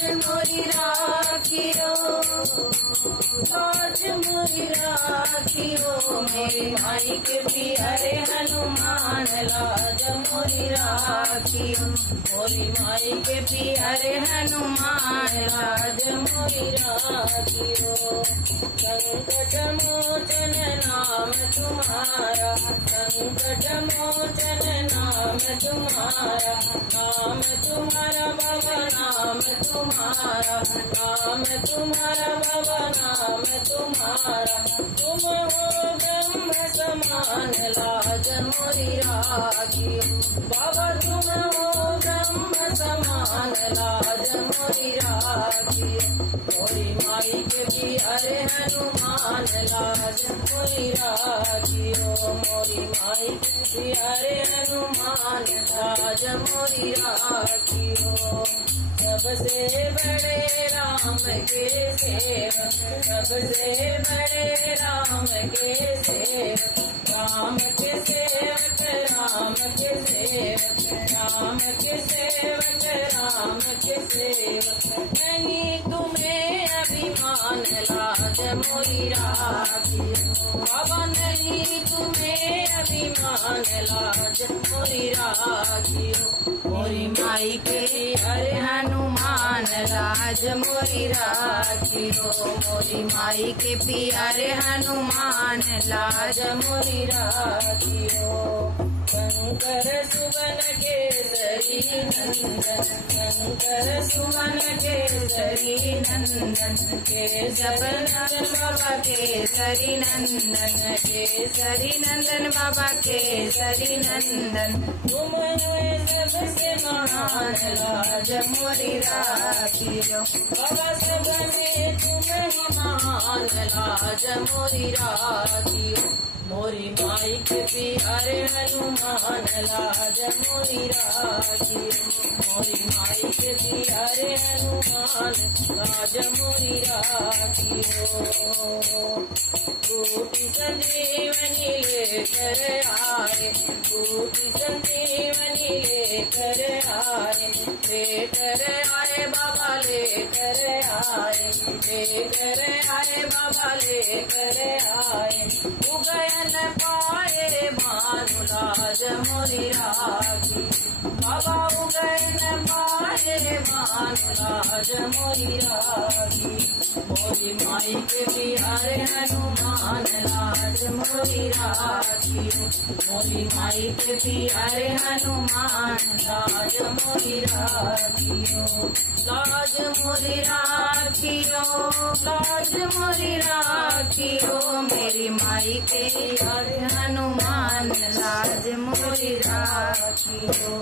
मोरी राखियो, लाज मोरी राखियो, मेरी माई के प्यारे हनुमान लाज मोरी राखियो, मोरी माई के प्यारे हनुमान लाज मोरी राखियो। संकट मोचन नाम तुम्हारा, संकट मोचन नाम तुम्हारा, नाम तुम्हारा बाबा नाम तुम्हारा, नाम तुम्हारा बाबा नाम तुम्हारा, तुम हो ब्रह्म समान लाज मोरी राखियो, बाबा तुम हो ब्रह्म समान लाज मोरी राखियो, मोरी माई के प्यारे हनुमान लाज मोरी राखियो, मोरी माई के प्यारे हनुमान लाज मोरी राखियो। सबसे बड़े राम के सेवक, सबसे बड़े राम के सेवक, राम के सेवक, राम के सेवक, राम के सेवक, राम के सेवक, नहीं तुम्हें अभिमान लाज मोरी राखियो, बाबा नहीं तुम्हें अभिमान लाज मोरी राखियो, मोरी माई के प्यारे हनुमान लाज मोरी राखियो, मोरी माई के प्यारे हनुमान लाज मोरी राखियो। शंकर सुवन केसरी नंदन, शंकर सुवन केसरी नंदन, केशव नंदन बाबा केसरी नंदन, केसरी नंदन बाबा केसरी नंदन, तुम सबसे महान लाज मोरी राखियो, बाबा सबसे तुम महान लाज मोरी राखियो, मोरी माई के प्यारे हनुमान लाज मोरी राखियो, मोरी माई के प्यारे हनुमान लाज मोरी राखियो। कोटि संजीवनी लेकर आए, कोटि संजीवनी लेकर आए, लेकर आए बाबा लेकर आए, लेकर आए बाबा लेकर आए, उगयन पाए भानु लाज मोरी राखी, बाबा उगयन पाए भानु लाज मोरी राखी, मोरी माई के प्यारे हनुमान लाज मोरी राखी, मोरी माई के प्यारे हनुमान लाज मोरी राखियो, लाज मोरी राखियो, लाज मोरी राखियो, मेरी माई के प्यारे हनुमान लाज मोरी राखियो।